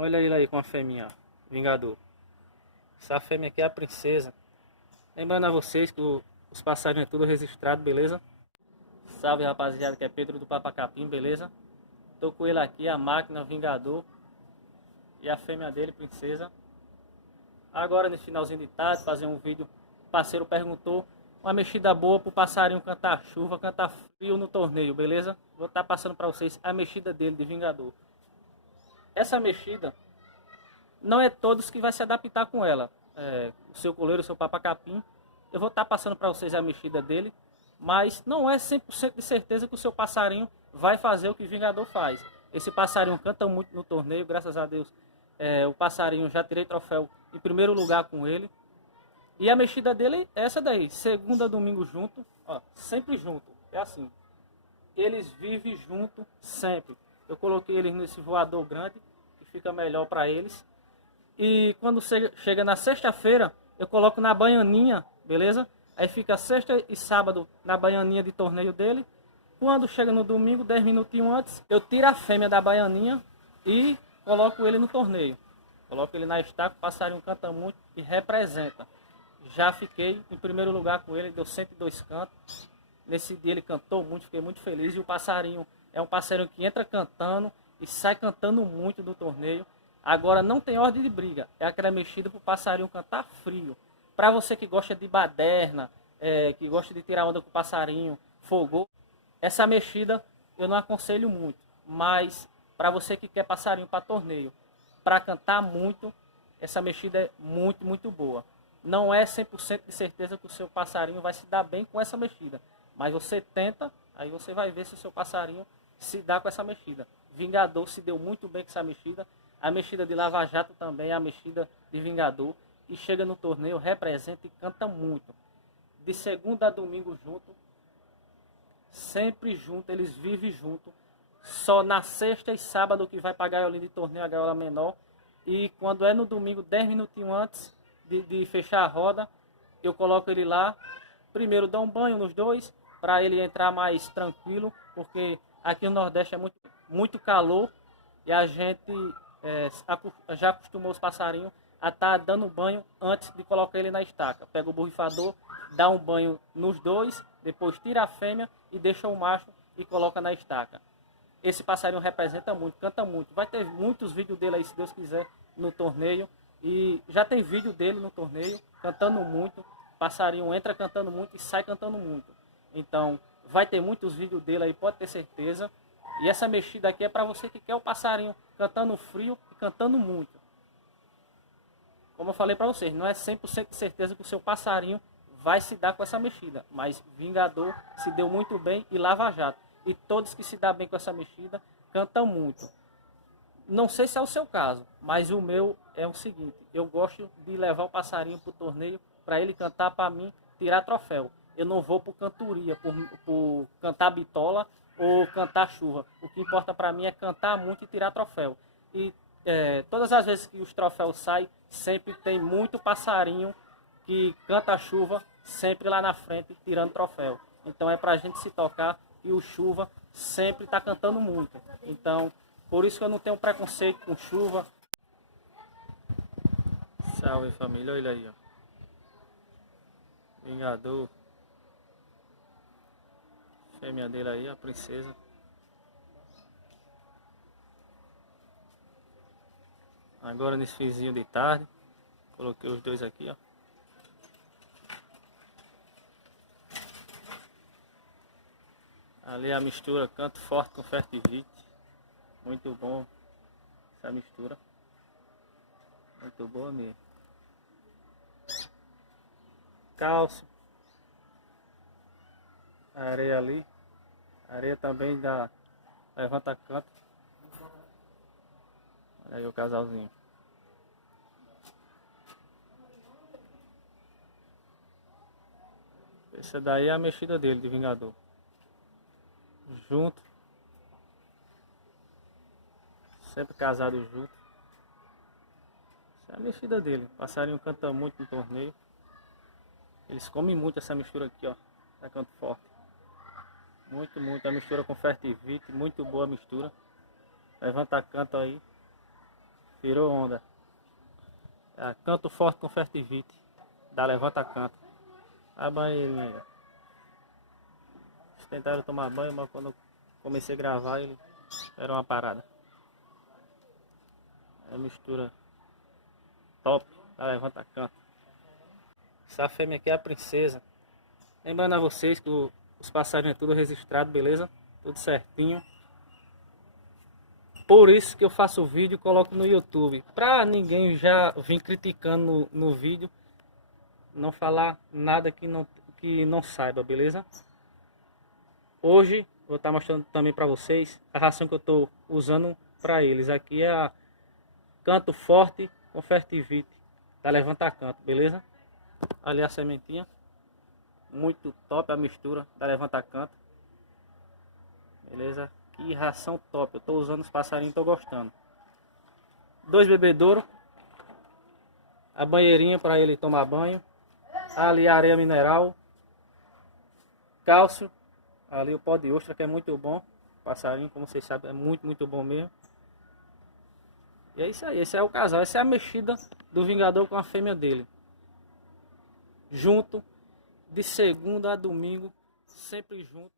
Olha ele aí com a fêmea, ó, Vingador. Essa fêmea aqui é a princesa. Lembrando a vocês que os passarinhos é tudo registrado, beleza? Salve rapaziada, que é Pedro do Papacapim, beleza? Tô com ele aqui, a máquina Vingador. E a fêmea dele, princesa. Agora nesse finalzinho de tarde, fazer um vídeo. O parceiro perguntou uma mexida boa pro passarinho cantar chuva, cantar frio no torneio, beleza? Vou estar passando para vocês a mexida dele de Vingador. Essa mexida não é todos que vai se adaptar com ela. O seu coleiro, o seu papacapim, eu vou estar passando para vocês a mexida dele, mas não é 100% de certeza que o seu passarinho vai fazer o que Vingador faz. Esse passarinho canta muito no torneio, graças a Deus. O passarinho, já tirei troféu em primeiro lugar com ele. E a mexida dele é essa daí, segunda a domingo junto, ó, sempre junto, é assim. Eles vivem junto sempre. Eu coloquei eles nesse voador grande, que fica melhor para eles. E quando chega na sexta-feira, eu coloco na baianinha, beleza? Aí fica sexta e sábado na baianinha de torneio dele. Quando chega no domingo, 10 minutinhos antes, eu tiro a fêmea da baianinha e coloco ele no torneio. Coloco ele na estaca, o passarinho canta muito e representa. Já fiquei em primeiro lugar com ele, deu 102 cantos. Nesse dia ele cantou muito, fiquei muito feliz. E o passarinho é um passarinho que entra cantando e sai cantando muito do torneio. Agora não tem ordem de briga, é aquela mexida para o passarinho cantar frio. Para você que gosta de baderna, que gosta de tirar onda com o passarinho, fogou, essa mexida eu não aconselho muito. Mas para você que quer passarinho para torneio, para cantar muito, essa mexida é muito, muito boa. Não é 100% de certeza que o seu passarinho vai se dar bem com essa mexida. Mas você tenta, aí você vai ver se o seu passarinho se dá com essa mexida. Vingador se deu muito bem com essa mexida. A mexida de Lava Jato também é a mexida de Vingador. E chega no torneio, representa e canta muito. De segunda a domingo junto. Sempre junto, eles vivem junto. Só na sexta e sábado que vai para a gaiolinha de torneio, a gaiola menor. E quando é no domingo, 10 minutinhos antes de fechar a roda, eu coloco ele lá. Primeiro dá um banho nos dois, para ele entrar mais tranquilo, porque aqui no Nordeste é muito calor e a gente já acostumou os passarinhos a estar dando banho antes de colocar ele na estaca. Pega o borrifador, dá um banho nos dois, depois tira a fêmea e deixa o macho e coloca na estaca. Esse passarinho representa muito, canta muito. Vai ter muitos vídeos dele aí, se Deus quiser, no torneio. E já tem vídeo dele no torneio, cantando muito. Passarinho entra cantando muito e sai cantando muito. Então, vai ter muitos vídeos dele aí, pode ter certeza. E essa mexida aqui é para você que quer o passarinho cantando frio e cantando muito. Como eu falei para vocês, não é 100% de certeza que o seu passarinho vai se dar com essa mexida. Mas Vingador se deu muito bem e Lava Jato. E todos que se dão bem com essa mexida cantam muito. Não sei se é o seu caso, mas o meu é o seguinte. Eu gosto de levar o passarinho para o torneio para ele cantar para mim, tirar troféu. Eu não vou por cantoria, por cantar bitola ou cantar chuva. O que importa para mim é cantar muito e tirar troféu. E todas as vezes que os troféus saem, sempre tem muito passarinho que canta a chuva, sempre lá na frente, tirando troféu. Então é para a gente se tocar e o chuva sempre está cantando muito. Então, por isso que eu não tenho preconceito com chuva. Salve família, olha aí, ó. Vingador. Fêmea dele aí, a princesa. Agora nesse finzinho de tarde, coloquei os dois aqui, ó. Ali a mistura canto forte com fertivite. Muito bom essa mistura. Muito boa mesmo. Cálcio. Areia ali. Areia também dá. Levanta canto. Olha aí o casalzinho. Essa daí é a mexida dele de Vingador. Junto. Sempre casado junto. Essa é a mexida dele. O passarinho canta muito no torneio. Eles comem muito essa mistura aqui, ó. Da canto forte. Muito, muito. A mistura com fertivite. Muito boa a mistura. Levanta canto aí. Virou onda. É, canto forte com Fertivite. Da Levanta Canto. A banheirinha aí, ó. Eles tentaram tomar banho, mas quando eu comecei a gravar, ele era uma parada. É mistura top da Levanta Canto. Essa fêmea aqui é a princesa. Lembrando a vocês que os passarinhos é tudo registrado, beleza? Tudo certinho. Por isso que eu faço o vídeo e coloco no YouTube. Pra ninguém já vir criticando no vídeo. Não falar nada que não saiba, beleza? Hoje vou estar mostrando também para vocês a ração que eu estou usando para eles. Aqui é a Canto Forte com Fertivite da Levanta Canto, beleza? Ali a sementinha. Muito top a mistura da Levanta Canto. Beleza? Que ração top. Eu estou usando os passarinhos, estou gostando. 2 bebedouros. A banheirinha para ele tomar banho. Ali a areia mineral. Cálcio. Ali o pó de ostra, que é muito bom. Passarinho, como vocês sabem, é muito bom mesmo. E é isso aí. Esse é o casal. Essa é a mexida do Vingador com a fêmea dele. Junto. De segunda a domingo. Sempre junto.